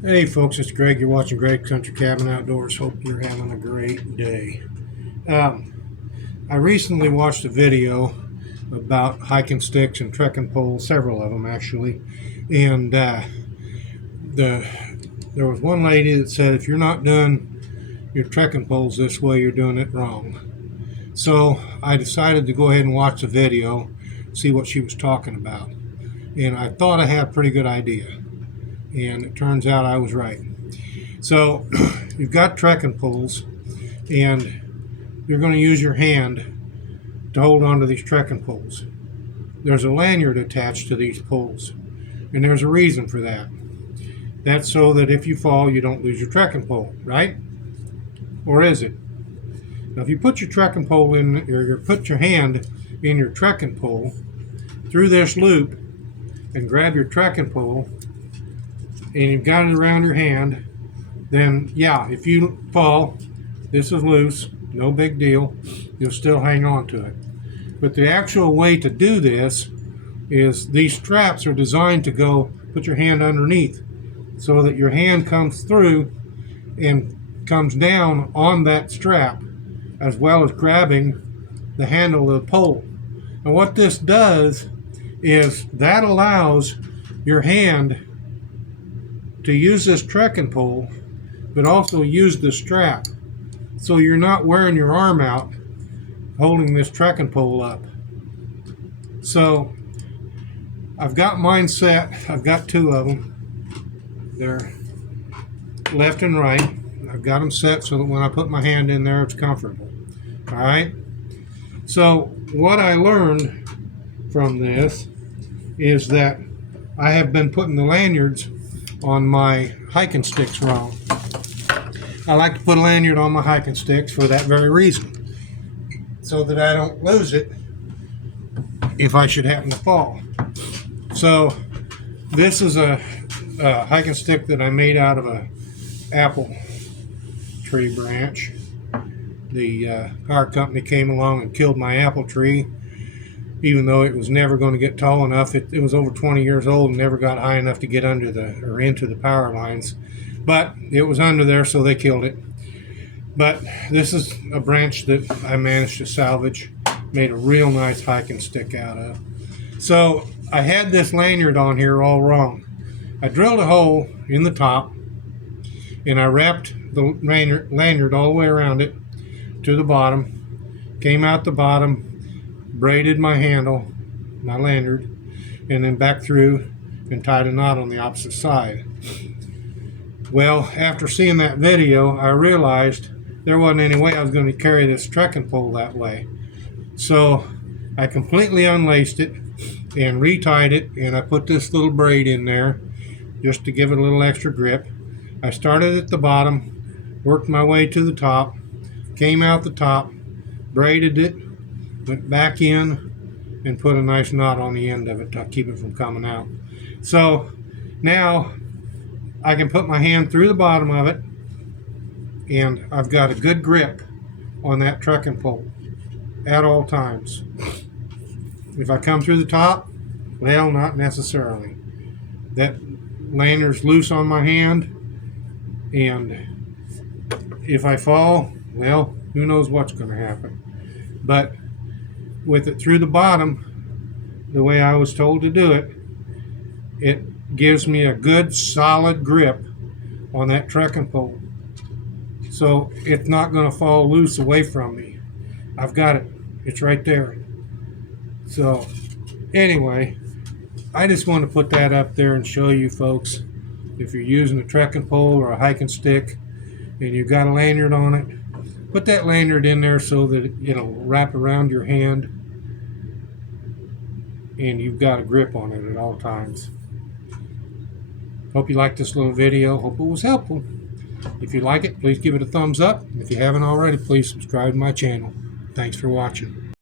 Hey folks, it's Greg. You're watching Greg Country Cabin Outdoors. Hope you're having a great day. I recently watched a video about hiking sticks and trekking poles, several of them actually, and there was one lady that said if you're not doing your trekking poles this way, you're doing it wrong. So I decided to go ahead and watch the video, see what she was talking about, and I thought I had a pretty good idea. And it turns out I was right. So you've got trekking poles, and you're going to use your hand to hold onto these trekking poles. There's a lanyard attached to these poles, and there's a reason for that. That's so that if you fall, you don't lose your trekking pole, right? Or is it? Now, if you put your trekking pole in, or you put your hand in your trekking pole through this loop and grab your trekking pole, and you've got it around your hand, then yeah, if you fall, this is loose, no big deal, you'll still hang on to it. But the actual way to do this is these straps are designed to go, put your hand underneath so that your hand comes through and comes down on that strap as well as grabbing the handle of the pole. And what this does is that allows your hand to use this trekking pole, but also use the strap. So you're not wearing your arm out holding this trekking pole up. So I've got mine set. I've got two of them. They're left and right. I've got them set so that when I put my hand in there, it's comfortable. All right. So what I learned from this is that I have been putting the lanyards on my hiking sticks wrong. I like to put a lanyard on my hiking sticks for that very reason, so that I don't lose it if I should happen to fall. So this is a hiking stick that I made out of a apple tree branch. The power company came along and killed my apple tree, even though it was never going to get tall enough. It was over 20 years old and never got high enough to get under into the power lines. But it was under there, so they killed it. But this is a branch that I managed to salvage, made a real nice hiking stick out of. So I had this lanyard on here all wrong. I drilled a hole in the top, and I wrapped the lanyard all the way around it to the bottom, came out the bottom, braided my handle, my lanyard, and then back through and tied a knot on the opposite side. Well, after seeing that video, I realized there wasn't any way I was going to carry this trekking pole that way. So I completely unlaced it and retied it, and I put this little braid in there just to give it a little extra grip. I started at the bottom, worked my way to the top, came out the top, braided it, went back in and put a nice knot on the end of it to keep it from coming out. So now I can put my hand through the bottom of it, and I've got a good grip on that trekking pole at all times. If I come through the top, well, not necessarily. That lanyard's loose on my hand, and if I fall, well, who knows what's going to happen. But with it through the bottom, the way I was told to do it, it gives me a good solid grip on that trekking pole. So it's not going to fall loose away from me. I've got it. It's right there. So anyway, I just want to put that up there and show you folks, if you're using a trekking pole or a hiking stick and you've got a lanyard on it, put that lanyard in there so that it'll wrap around your hand and you've got a grip on it at all times. Hope you liked this little video. Hope it was helpful. If you like it, please give it a thumbs up. If you haven't already, please subscribe to my channel. Thanks for watching.